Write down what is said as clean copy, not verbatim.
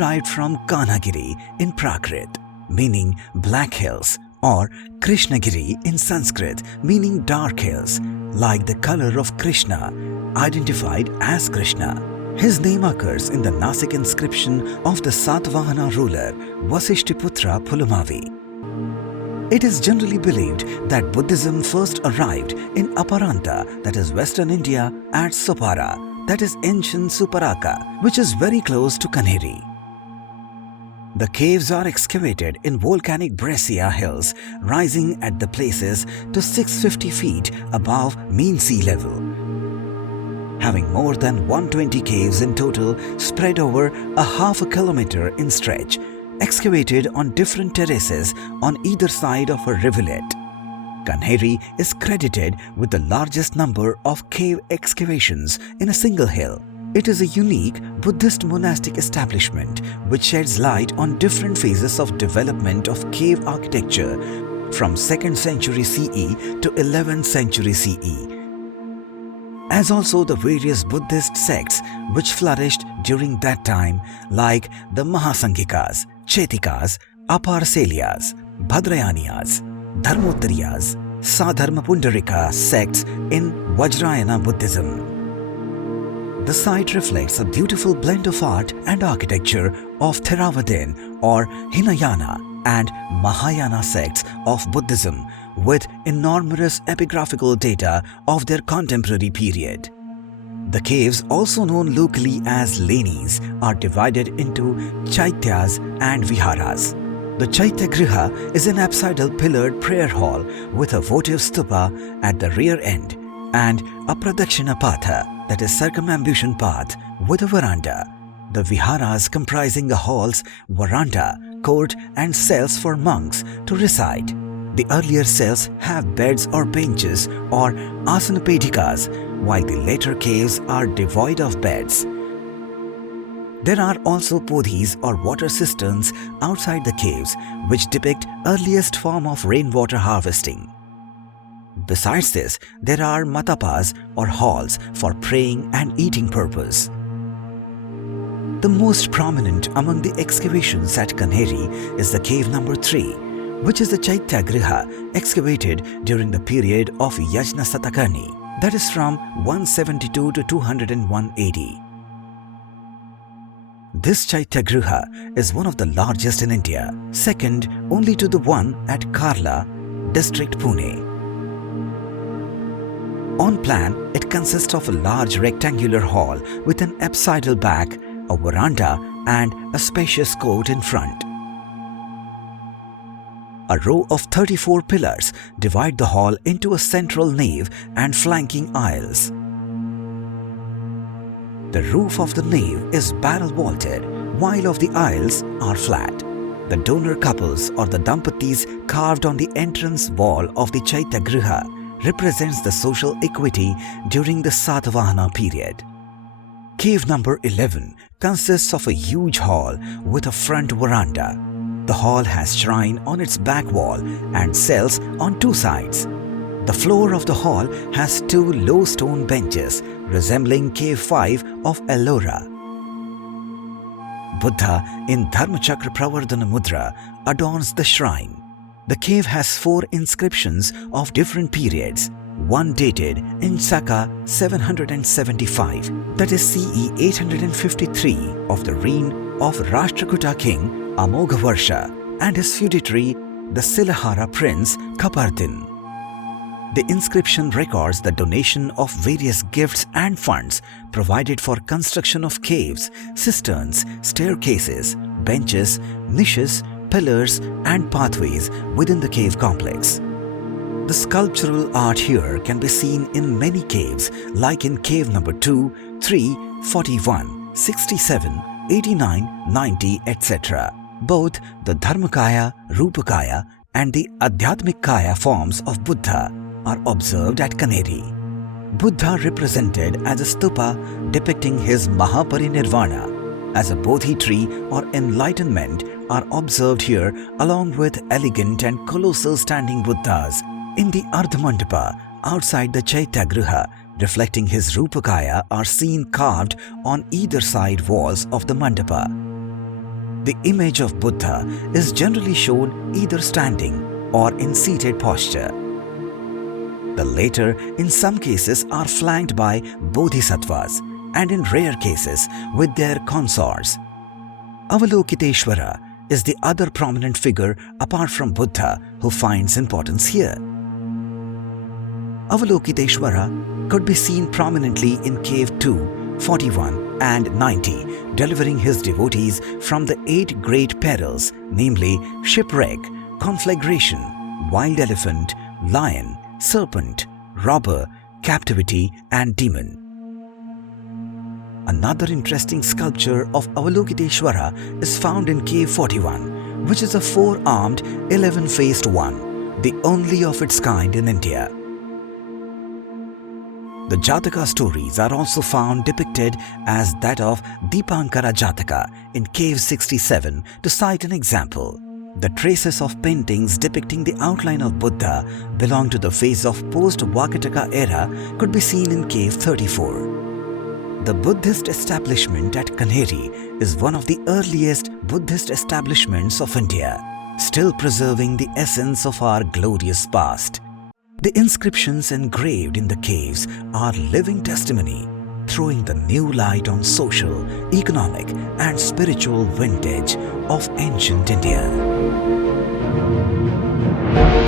derived from Kanheri in Prakrit, meaning black hills, or Krishnagiri in Sanskrit, meaning dark hills, like the color of Krishna, identified as Krishna. His name occurs in the Nasik inscription of the Satvahana ruler Vasishtiputra Pulamavi. It is generally believed that Buddhism first arrived in Aparanta, that is Western India, at Sopara, that is ancient Suparaka, which is very close to Kanheri. The caves are excavated in volcanic breccia hills, rising at the places to 650 feet above mean sea level. Having more than 120 caves in total spread over a half a kilometer in stretch, excavated on different terraces on either side of a rivulet. Kanheri is credited with the largest number of cave excavations in a single hill. It is a unique Buddhist monastic establishment which sheds light on different phases of development of cave architecture from 2nd century CE to 11th century CE, as also the various Buddhist sects which flourished during that time, like the Mahasanghikas, Chetikas, Aparselyas, Bhadrayaniyas, Dharmotariyas, Sadharmapundarika sects in Vajrayana Buddhism. The site reflects a beautiful blend of art and architecture of Theravadin or Hinayana and Mahayana sects of Buddhism, with enormous epigraphical data of their contemporary period. The caves, also known locally as lanis, are divided into chaityas and viharas. The Chaitya Griha is an apsidal pillared prayer hall with a votive stupa at the rear end and a pradakshina patha, that is circumambulation path, with a veranda. The viharas comprising the halls, veranda, court and cells for monks to reside. The earlier cells have beds or benches or asanapedikas, while the later caves are devoid of beds. There are also podhis or water cisterns outside the caves which depict earliest form of rainwater harvesting. Besides this, there are matapas or halls for praying and eating purpose. The most prominent among the excavations at Kanheri is the cave number 3, which is the Chaitya Griha excavated during the period of Yajna Satakarni, that is from 172 to 201 AD. This Chaitya Griha is one of the largest in India, second only to the one at Karla, district Pune. On plan, it consists of a large rectangular hall with an apsidal back, a veranda and a spacious court in front. A row of 34 pillars divide the hall into a central nave and flanking aisles. The roof of the nave is barrel vaulted, while of the aisles are flat. The donor couples or the Dampatis carved on the entrance wall of the Chaitya Griha represents the social equity during the Satvahana period. Cave number 11 consists of a huge hall with a front veranda. The hall has shrine on its back wall and cells on two sides. The floor of the hall has two low stone benches resembling Cave 5 of Ellora. Buddha in Dharmachakra Pravardhana Mudra adorns the shrine. The cave has 4 inscriptions of different periods, one dated in Saka 775, that is CE 853 of the reign of Rashtrakuta king Amogavarsha and his feudatory, the Silahara prince Kapardin. The inscription records the donation of various gifts and funds provided for construction of caves, cisterns, staircases, benches, niches, pillars and pathways within the cave complex. The sculptural art here can be seen in many caves, like in cave number 2, 3, 41, 67, 89, 90, etc. Both the Dharmakaya, Rupakaya and the Adhyatmikaya forms of Buddha are observed at Kanheri. Buddha represented as a stupa depicting his Mahaparinirvana as a Bodhi tree or enlightenment are observed here, along with elegant and colossal standing Buddhas in the Ardhamandapa outside the Chaitya Griha, reflecting his Rupakaya, are seen carved on either side walls of the mandapa. The image of Buddha is generally shown either standing or in seated posture. The latter in some cases are flanked by bodhisattvas and in rare cases with their consorts. Avalokiteshvara is the other prominent figure apart from Buddha who finds importance here. Avalokiteshvara could be seen prominently in Cave 2, 41 and 90, delivering his devotees from the 8 great perils, namely shipwreck, conflagration, wild elephant, lion, serpent, robber, captivity and demon. Another interesting sculpture of Avalokiteshvara is found in Cave 41, which is a 4-armed, 11-faced one, the only of its kind in India. The Jataka stories are also found depicted as that of Deepankara Jataka in Cave 67 to cite an example. The traces of paintings depicting the outline of Buddha belong to the phase of post-Vakataka era could be seen in Cave 34. The Buddhist establishment at Kanheri is one of the earliest Buddhist establishments of India, still preserving the essence of our glorious past. The inscriptions engraved in the caves are living testimony, throwing the new light on social, economic and spiritual vintage of ancient India.